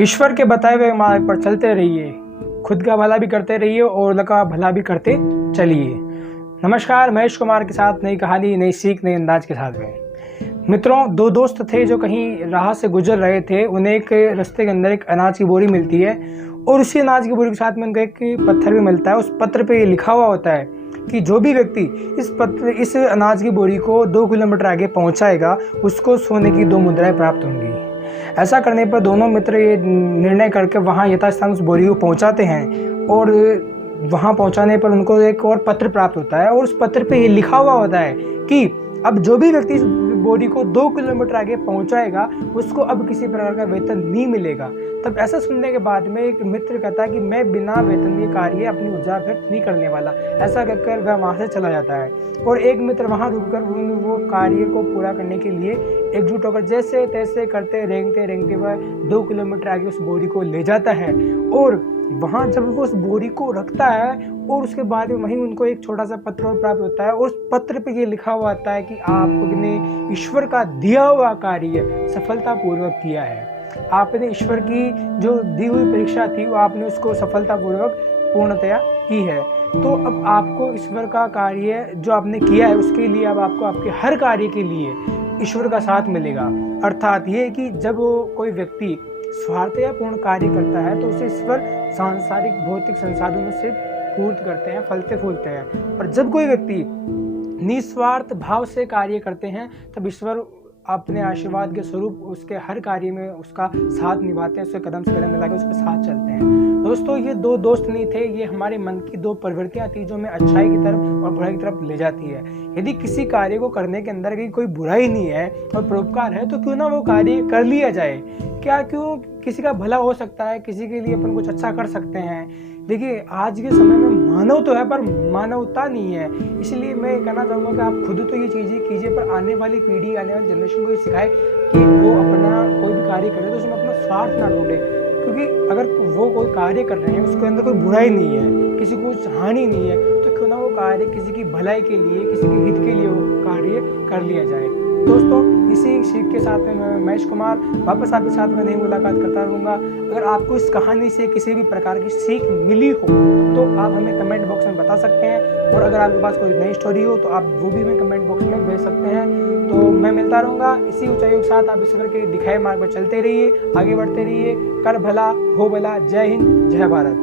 ईश्वर के बताए हुए मार्ग पर चलते रहिए, खुद का भला भी करते रहिए और का भला भी करते चलिए। नमस्कार, महेश कुमार के साथ नई कहानी, नई सीख, नई अंदाज के साथ में। मित्रों, दो दोस्त थे जो कहीं राह से गुजर रहे थे। उन्हें एक रास्ते के अंदर एक अनाज की बोरी मिलती है और उसी अनाज की बोरी के साथ में उनको एक पत्थर भी मिलता है। उस पत्र पे लिखा हुआ होता है कि जो भी व्यक्ति इस अनाज की बोरी को 2 किलोमीटर आगे पहुंचाएगा, उसको सोने की 2 मुद्राएं प्राप्त होंगी। ऐसा करने पर दोनों मित्र ये निर्णय करके वहाँ यथास्थान उस बोरी को पहुँचाते हैं और वहाँ पहुँचाने पर उनको एक और पत्र प्राप्त होता है और उस पत्र पे ये लिखा हुआ होता है कि अब जो भी व्यक्ति इस बोरी को 2 किलोमीटर आगे पहुँचाएगा, उसको अब किसी प्रकार का वेतन नहीं मिलेगा। तब ऐसा सुनने के बाद में एक मित्र कहता है कि मैं बिना वेतन के कार्य अपनी ऊर्जा व्यर्थ नहीं करने वाला। ऐसा कहकर वह वहाँ से चला जाता है और एक मित्र वहाँ रुककर वो कार्य को पूरा करने के लिए एकजुट होकर जैसे तैसे करते रेंगते वह 2 किलोमीटर आगे उस बोरी को ले जाता है और वहाँ जब वो उस बोरी को रखता है और उसके बाद में वहीं उनको एक छोटा सा पत्र और प्राप्त होता है और उस पत्र पे ये लिखा हुआ आता है कि आपने ईश्वर का दिया हुआ कार्य सफलतापूर्वक किया है। आपने ईश्वर की जो दी हुई परीक्षा थी वो आपने उसको सफलतापूर्वक पूर्णतया की है। तो अब आपको ईश्वर का कार्य जो आपने किया है उसके लिए अब आपको आपके हर कार्य के लिए ईश्वर का साथ मिलेगा। अर्थात ये कि जब कोई व्यक्ति स्वार्थपूर्ण कार्य करता है तो उसे ईश्वर सांसारिक भौतिक संसाधनों से पूर्ति करते हैं, फलते फूलते हैं। और जब कोई व्यक्ति निस्वार्थ भाव से कार्य करते हैं तब ईश्वर अपने आशीर्वाद के स्वरूप उसके हर कार्य में उसका साथ निभाते हैं, उसके कदम से कदम मिलाकर उसके साथ चलते हैं। दोस्तों, ये दो दोस्त नहीं थे, ये हमारे मन की 2 प्रवृत्तियां थी जो हमें अच्छाई की तरफ और बुराई की तरफ ले जाती है। यदि किसी कार्य को करने के अंदर कोई बुराई नहीं है और परोपकार है तो क्यों ना वो कार्य कर लिया जाए। क्यों किसी का भला हो सकता है, किसी के लिए अपन कुछ अच्छा कर सकते हैं। देखिए, आज के समय में मानव तो है पर मानवता नहीं है। इसलिए मैं कहना चाहूँगा कि आप खुद तो ये चीज़ें कीजिए पर आने वाली पीढ़ी, आने वाली जनरेशन को ये सिखाए कि वो अपना कोई भी कार्य करे तो उसमें अपना स्वार्थ ना ढूंढे। क्योंकि अगर वो कोई कार्य कर रहे हैं उसके अंदर कोई बुराई नहीं है, किसी को कुछ हानि नहीं है, तो क्यों ना वो कार्य किसी की भलाई के लिए, किसी के हित के लिए वो कार्य कर लिया जाए। दोस्तों, इसी सीख के साथ में मैं महेश कुमार वापस आपके साथ में नई मुलाकात करता रहूँगा। अगर आपको इस कहानी से किसी भी प्रकार की सीख मिली हो तो आप हमें कमेंट बॉक्स में बता सकते हैं और अगर आपके पास कोई नई स्टोरी हो तो आप वो भी हमें कमेंट बॉक्स में भेज सकते हैं। तो मैं मिलता रहूँगा इसी ऊंचाइयों के साथ। आप इस करके दिखाए मार्ग पर चलते रहिए, आगे बढ़ते रहिए, कर भला हो भला। जय हिंद, जय भारत।